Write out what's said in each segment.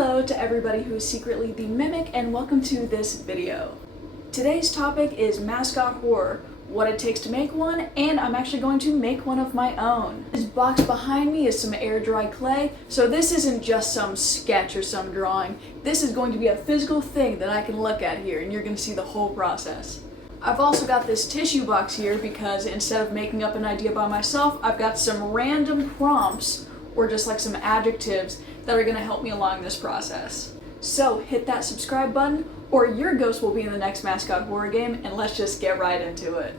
Hello to everybody who is secretly the Mimic, and welcome to this video. Today's topic is Mascot horror, what it takes to make one, and I'm actually going to make one of my own. This box behind me is some air dry clay, so this isn't just some sketch or some drawing. This is going to be a physical thing that I can look at here, and you're going to see the whole process. I've also got this tissue box here because instead of making up an idea by myself, I've got some random prompts or just like some adjectives that are going to help me along this process. So hit that subscribe button or your ghost will be in the next Mascot horror game, and let's just get right into it.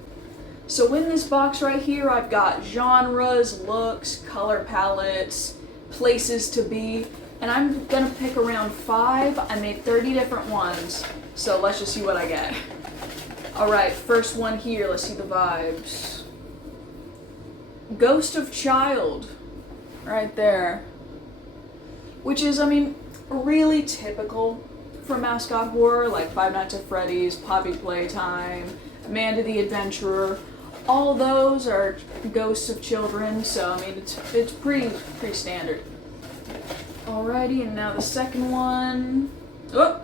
So in this box right here, I've got genres, looks, color palettes, places to be, and I'm going to pick around 5. I made 30 different ones, so let's just see what I get. Alright, first one here, let's see the vibes. Ghost of Child, right there. Which is, really typical for Mascot horror, like Five Nights at Freddy's, Poppy Playtime, Amanda the Adventurer. All those are ghosts of children, so it's pretty standard. Alrighty, and now the second one. Oh!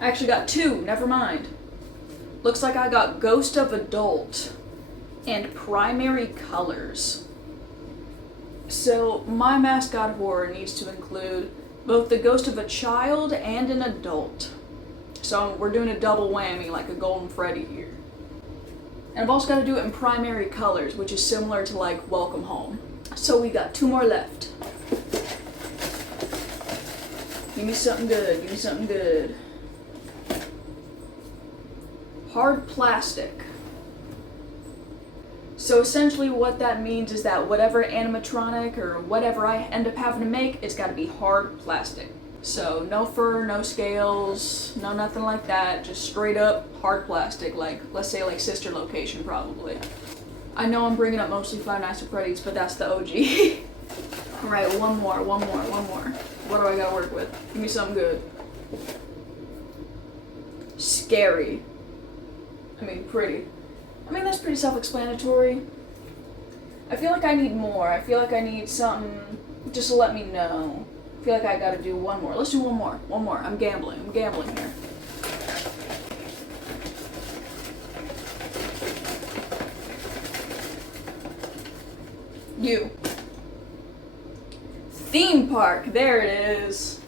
I actually got 2, never mind. Looks like I got Ghost of Adult and Primary Colors. So my Mascot horror needs to include both the ghost of a child and an adult. So we're doing a double whammy like a Golden Freddy here. And I've also got to do it in primary colors, which is similar to like Welcome Home. So we got 2 more left. Give me something good, give me something good. Hard plastic. So essentially what that means is that whatever animatronic or whatever I end up having to make, it's got to be hard plastic. So no fur, no scales, no nothing like that, just straight up hard plastic, like let's say like Sister Location probably. I know I'm bringing up mostly Five Nights at Freddy's, but that's the OG. Alright, one more. What do I gotta work with? Give me something good. Scary. Pretty. That's pretty self-explanatory. I feel like I need more. I feel like I need something just to let me know. I feel like I gotta do one more. Let's do one more. I'm gambling here. You. Theme park. There it is.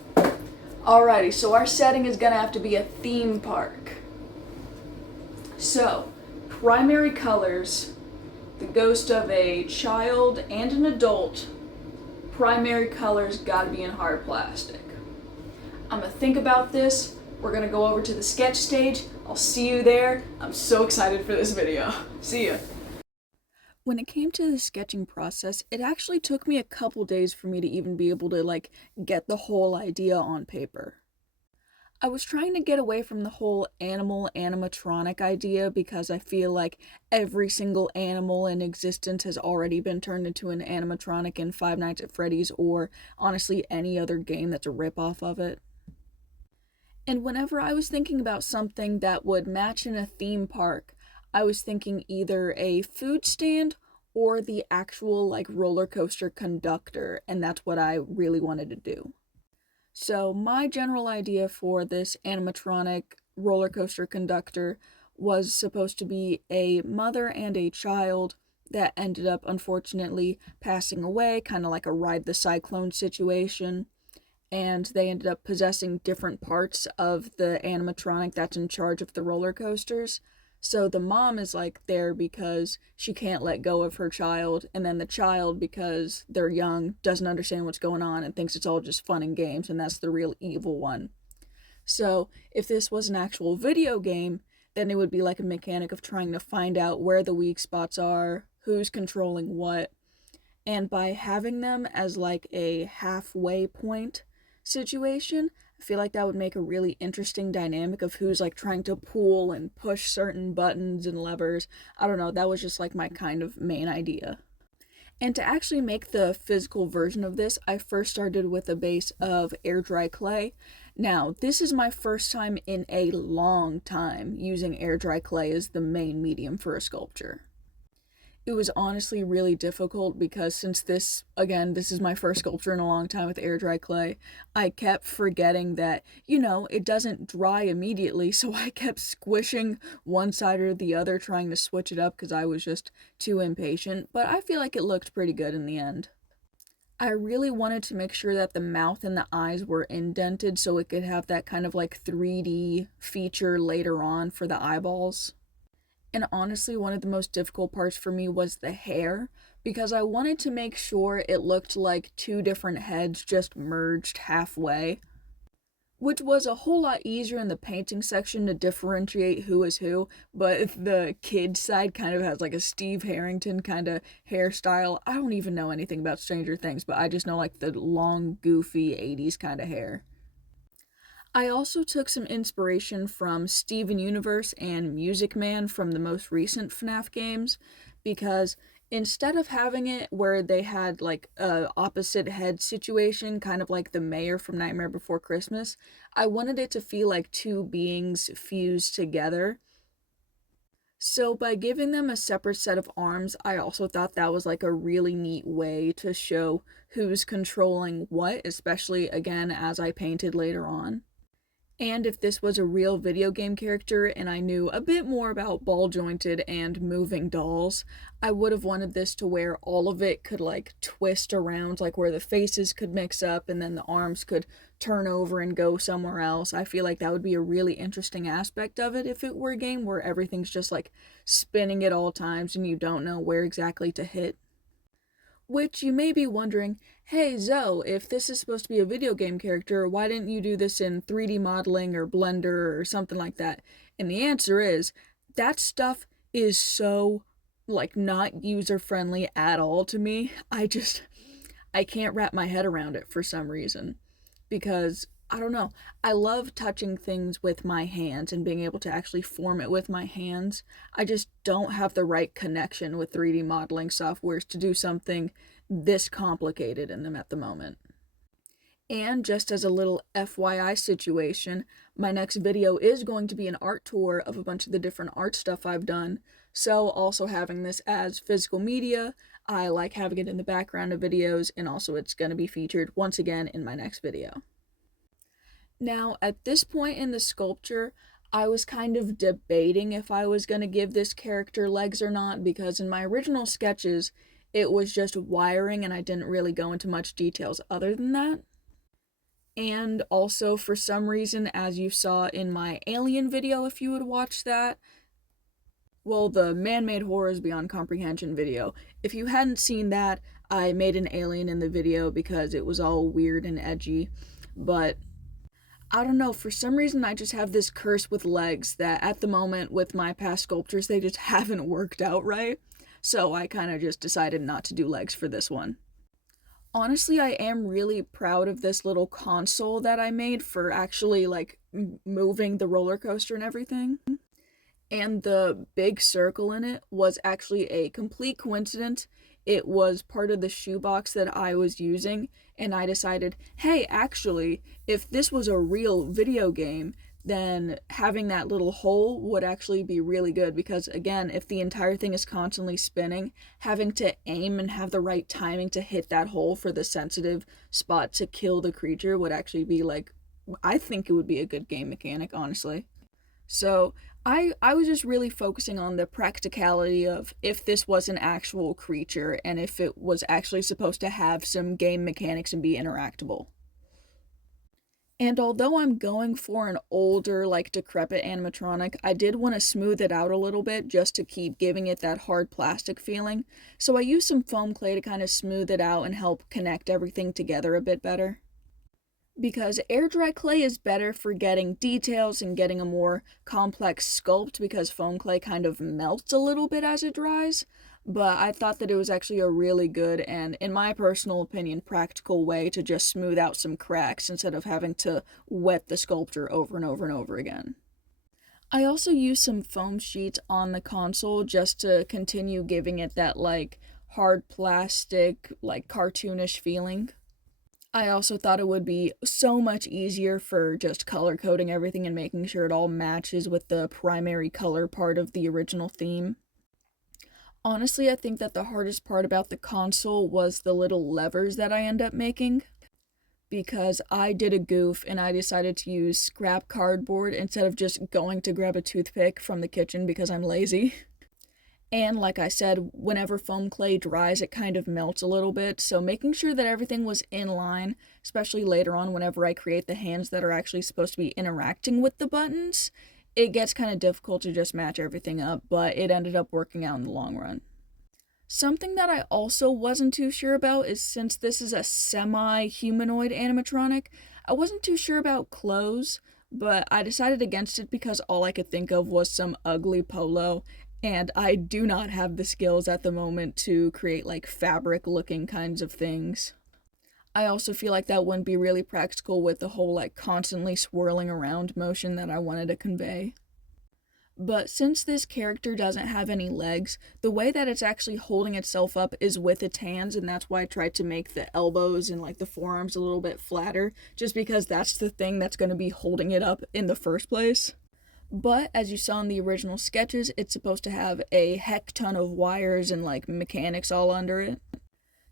Alrighty, so our setting is gonna have to be a theme park. So, primary colors, the ghost of a child and an adult. Primary colors gotta be in hard plastic. I'm gonna think about this. We're gonna go over to the sketch stage. I'll see you there. I'm so excited for this video. See ya. When it came to the sketching process, it actually took me a couple days for me to even be able to get the whole idea on paper. I was trying to get away from the whole animal animatronic idea because I feel like every single animal in existence has already been turned into an animatronic in Five Nights at Freddy's or honestly any other game that's a ripoff of it. And whenever I was thinking about something that would match in a theme park, I was thinking either a food stand or the actual roller coaster conductor, and that's what I really wanted to do. So my general idea for this animatronic roller coaster conductor was supposed to be a mother and a child that ended up unfortunately passing away, kind of like a Ride the Cyclone situation, and they ended up possessing different parts of the animatronic that's in charge of the roller coasters. So the mom is there because she can't let go of her child, and then the child, because they're young, doesn't understand what's going on and thinks it's all just fun and games, and that's the real evil one. So if this was an actual video game, then it would be like a mechanic of trying to find out where the weak spots are, who's controlling what, and by having them as a halfway point situation, I feel like that would make a really interesting dynamic of who's trying to pull and push certain buttons and levers. I don't know, that was just my kind of main idea. And to actually make the physical version of this, I first started with a base of air dry clay. Now, this is my first time in a long time using air dry clay as the main medium for a sculpture. It was honestly really difficult because since this is my first sculpture in a long time with air dry clay, I kept forgetting that, it doesn't dry immediately, so I kept squishing one side or the other trying to switch it up because I was just too impatient, but I feel like it looked pretty good in the end. I really wanted to make sure that the mouth and the eyes were indented so it could have that kind of like 3D feature later on for the eyeballs. And honestly, one of the most difficult parts for me was the hair because I wanted to make sure it looked like two different heads just merged halfway, which was a whole lot easier in the painting section to differentiate who is who, but the kid side kind of has like a Steve Harrington kind of hairstyle. I don't even know anything about Stranger Things, but I just know like the long, goofy 80s kind of hair. I also took some inspiration from Steven Universe and Music Man from the most recent FNAF games because instead of having it where they had like a opposite head situation, kind of like the mayor from Nightmare Before Christmas, I wanted it to feel like two beings fused together. So by giving them a separate set of arms, I also thought that was like a really neat way to show who's controlling what, especially again as I painted later on. And if this was a real video game character and I knew a bit more about ball jointed and moving dolls, I would have wanted this to where all of it could like twist around, like where the faces could mix up and then the arms could turn over and go somewhere else. I feel like that would be a really interesting aspect of it if it were a game where everything's just like spinning at all times and you don't know where exactly to hit. Which you may be wondering, hey Zoe, if this is supposed to be a video game character, why didn't you do this in 3D modeling or Blender or something like that? And the answer is, that stuff is so, like, not user friendly at all to me. I can't wrap my head around it for some reason. Because, I don't know, I love touching things with my hands and being able to actually form it with my hands. I just don't have the right connection with 3D modeling softwares to do something this complicated in them at the moment. And just as a little FYI situation, my next video is going to be an art tour of a bunch of the different art stuff I've done. So also having this as physical media, I like having it in the background of videos, and also it's going to be featured once again in my next video. Now, at this point in the sculpture, I was kind of debating if I was going to give this character legs or not, because in my original sketches, it was just wiring and I didn't really go into much details other than that. And also, for some reason, as you saw in my alien video, if you would watch that, well, the man-made horrors beyond comprehension video, if you hadn't seen that, I made an alien in the video because it was all weird and edgy, but I don't know, for some reason I just have this curse with legs that at the moment with my past sculptures, they just haven't worked out right. So I kind of just decided not to do legs for this one. Honestly, I am really proud of this little console that I made for actually like moving the roller coaster and everything. And the big circle in it was actually a complete coincidence. It was part of the shoebox that I was using, and I decided, hey, actually, if this was a real video game, then having that little hole would actually be really good because, again, if the entire thing is constantly spinning, having to aim and have the right timing to hit that hole for the sensitive spot to kill the creature would actually be like, I think it would be a good game mechanic, honestly. So I was just really focusing on the practicality of if this was an actual creature and if it was actually supposed to have some game mechanics and be interactable. And although I'm going for an older, like decrepit animatronic, I did want to smooth it out a little bit just to keep giving it that hard plastic feeling. So I used some foam clay to kind of smooth it out and help connect everything together a bit better. Because air dry clay is better for getting details and getting a more complex sculpt because foam clay kind of melts a little bit as it dries, but I thought that it was actually a really good and, in my personal opinion, practical way to just smooth out some cracks instead of having to wet the sculpture over and over and over again. I also used some foam sheets on the console just to continue giving it that like hard plastic, like cartoonish feeling. I also thought it would be so much easier for just color coding everything and making sure it all matches with the primary color part of the original theme. Honestly, I think that the hardest part about the console was the little levers that I end up making, because I did a goof and I decided to use scrap cardboard instead of just going to grab a toothpick from the kitchen because I'm lazy. And like I said, whenever foam clay dries, it kind of melts a little bit. So making sure that everything was in line, especially later on whenever I create the hands that are actually supposed to be interacting with the buttons, it gets kind of difficult to just match everything up, but it ended up working out in the long run. Something that I also wasn't too sure about is, since this is a semi-humanoid animatronic, I wasn't too sure about clothes, but I decided against it because all I could think of was some ugly polo, and I do not have the skills at the moment to create like fabric looking kinds of things. I also feel like that wouldn't be really practical with the whole like constantly swirling around motion that I wanted to convey. But since this character doesn't have any legs, the way that it's actually holding itself up is with its hands, and that's why I tried to make the elbows and like the forearms a little bit flatter, just because that's the thing that's going to be holding it up in the first place. But as you saw in the original sketches, it's supposed to have a heck ton of wires and like mechanics all under it.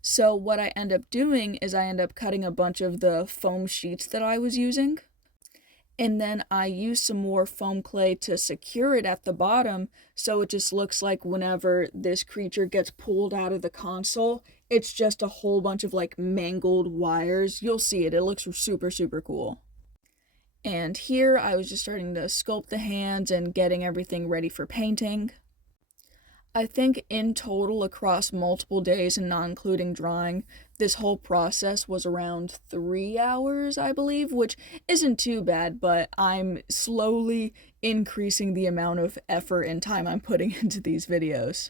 So what I end up doing is I end up cutting a bunch of the foam sheets that I was using, and then I use some more foam clay to secure it at the bottom, so it just looks like whenever this creature gets pulled out of the console, it's just a whole bunch of like mangled wires. You'll see it looks super super cool. And here I was just starting to sculpt the hands and getting everything ready for painting. I think in total, across multiple days and not including drawing, this whole process was around 3 hours, I believe, which isn't too bad, but I'm slowly increasing the amount of effort and time I'm putting into these videos.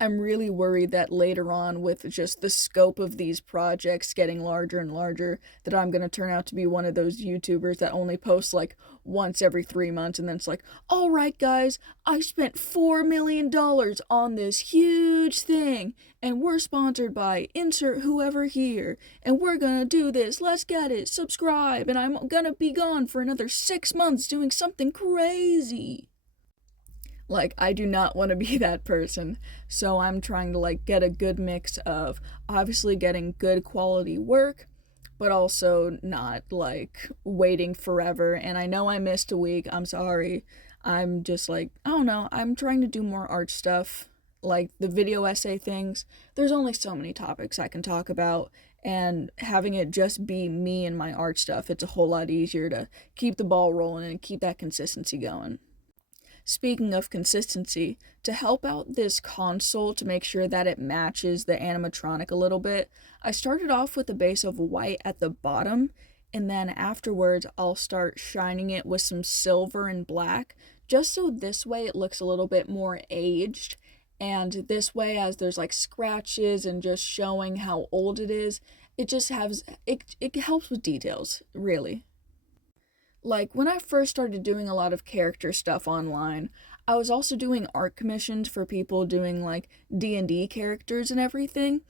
I'm really worried that later on, with just the scope of these projects getting larger and larger, that I'm gonna turn out to be one of those YouTubers that only posts like once every 3 months, and then it's like, alright guys, I spent $4 million on this huge thing, and we're sponsored by insert whoever here, and we're gonna do this, let's get it, subscribe, and I'm gonna be gone for another 6 months doing something crazy. Like, I do not want to be that person. So I'm trying to like get a good mix of obviously getting good quality work, but also not like waiting forever. And I know I missed a week. I'm sorry. I'm just like, I don't know. I'm trying to do more art stuff, like the video essay things. There's only so many topics I can talk about, and having it just be me and my art stuff, it's a whole lot easier to keep the ball rolling and keep that consistency going. Speaking of consistency, to help out this console to make sure that it matches the animatronic a little bit, I started off with a base of white at the bottom, and then afterwards I'll start shining it with some silver and black, just so this way it looks a little bit more aged, and this way, as there's like scratches and just showing how old it is, it just has it helps with details, really. Like, when I first started doing a lot of character stuff online, I was also doing art commissions for people doing like D&D characters and everything.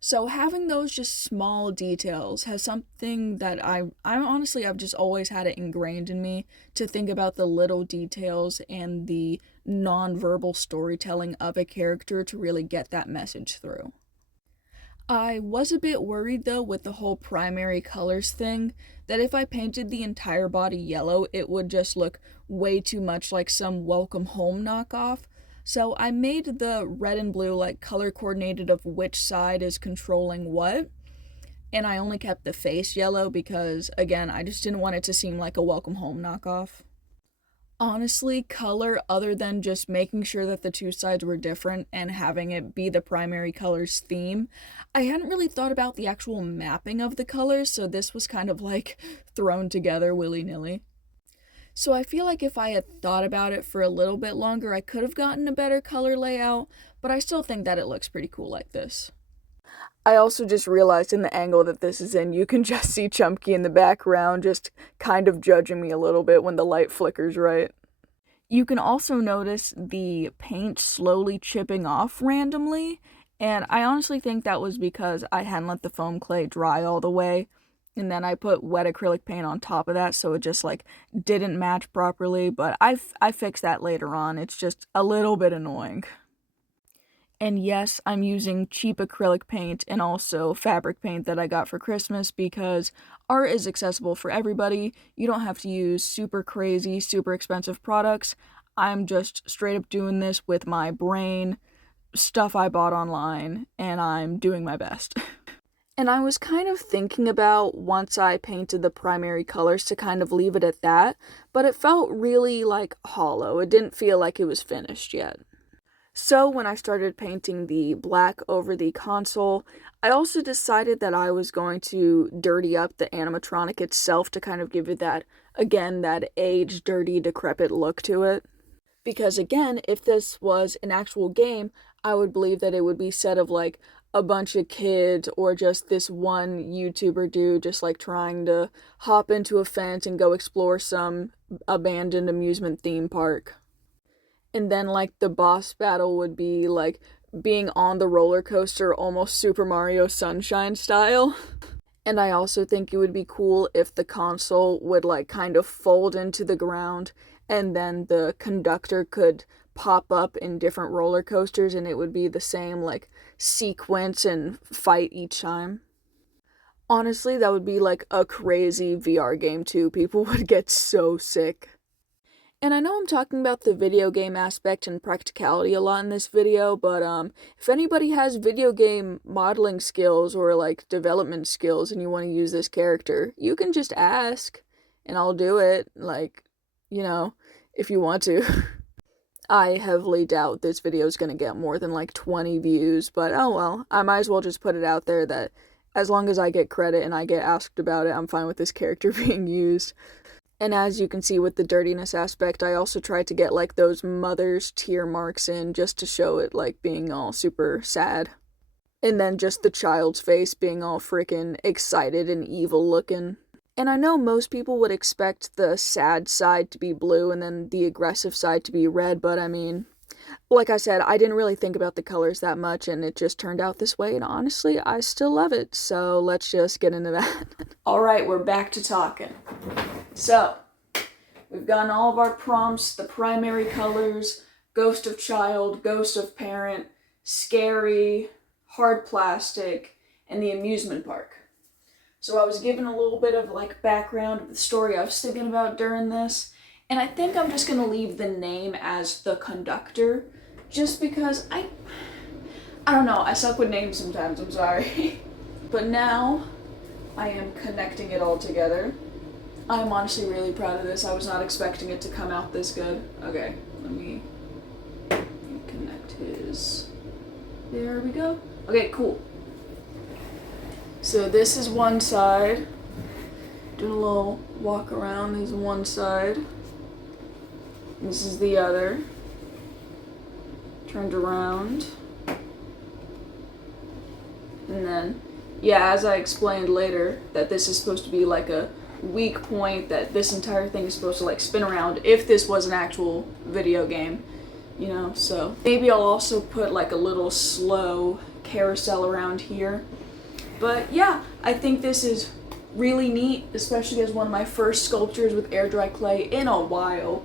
So having those just small details has something that I honestly I've just always had it ingrained in me to think about the little details and the non-verbal storytelling of a character to really get that message through. I was a bit worried though with the whole primary colors thing, that if I painted the entire body yellow, it would just look way too much like some Welcome Home knockoff. So I made the red and blue like color coordinated of which side is controlling what, and I only kept the face yellow because, again, I just didn't want it to seem like a Welcome Home knockoff. Honestly, color, other than just making sure that the two sides were different and having it be the primary color's theme, I hadn't really thought about the actual mapping of the colors, so this was kind of like thrown together willy-nilly. So I feel like if I had thought about it for a little bit longer, I could have gotten a better color layout, but I still think that it looks pretty cool like this. I also just realized in the angle that this is in, you can just see Chumkey in the background, just kind of judging me a little bit when the light flickers right. You can also notice the paint slowly chipping off randomly, and I honestly think that was because I hadn't let the foam clay dry all the way, and then I put wet acrylic paint on top of that, so it just like didn't match properly, but I fixed that later on. It's just a little bit annoying. And yes, I'm using cheap acrylic paint and also fabric paint that I got for Christmas because art is accessible for everybody. You don't have to use super crazy, super expensive products. I'm just straight up doing this with my brain, stuff I bought online, and I'm doing my best. And I was kind of thinking about once I painted the primary colors to kind of leave it at that, but it felt really like hollow. It didn't feel like it was finished yet. So when I started painting the black over the console, I also decided that I was going to dirty up the animatronic itself to kind of give it that, again, that aged, dirty, decrepit look to it. Because again, if this was an actual game, I would believe that it would be set of like a bunch of kids or just this one YouTuber dude just like trying to hop into a fence and go explore some abandoned amusement theme park. And then like the boss battle would be like being on the roller coaster, almost Super Mario Sunshine style. And I also think it would be cool if the console would like kind of fold into the ground and then the conductor could pop up in different roller coasters and it would be the same like sequence and fight each time. Honestly, that would be like a crazy VR game too. People would get so sick. And I know I'm talking about the video game aspect and practicality a lot in this video, but if anybody has video game modeling skills or like development skills and you want to use this character, you can just ask and I'll do it, like, if you want to. I heavily doubt this video is going to get more than like 20 views, but oh well, I might as well just put it out there that as long as I get credit and I get asked about it, I'm fine with this character being used. And as you can see with the dirtiness aspect, I also tried to get like those mother's tear marks in just to show it like being all super sad. And then just the child's face being all freaking excited and evil looking. And I know most people would expect the sad side to be blue and then the aggressive side to be red, but I mean, like I said, I didn't really think about the colors that much and it just turned out this way, and honestly, I still love it, so let's just get into that. Alright, we're back to talking. So, we've gotten all of our prompts, the primary colors, ghost of child, ghost of parent, scary, hard plastic, and the amusement park. So I was given a little bit of like background of the story I was thinking about during this, and I think I'm just gonna leave the name as the conductor, just because I don't know, I suck with names sometimes, I'm sorry. But now, I am connecting it all together. I'm honestly really proud of this. I was not expecting it to come out this good. Okay, let me connect his. There we go. Okay, cool. So this is one side. Doing a little walk around. This is one side. This is the other. Turned around. And then, yeah, as I explained later, that this is supposed to be like a weak point, that this entire thing is supposed to like spin around if this was an actual video game, so maybe I'll also put like a little slow carousel around here. But yeah, I think this is really neat, especially as one of my first sculptures with air dry clay in a while.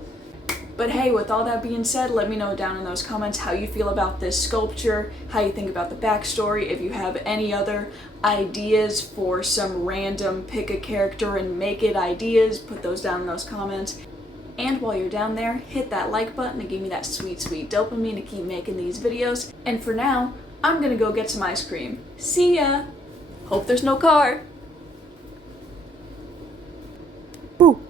But hey, with all that being said, let me know down in those comments how you feel about this sculpture, how you think about the backstory, if you have any other ideas for some random pick a character and make it ideas, put those down in those comments. And while you're down there, hit that like button and give me that sweet, sweet dopamine to keep making these videos. And for now, I'm gonna go get some ice cream. See ya! Hope there's no car. Boo!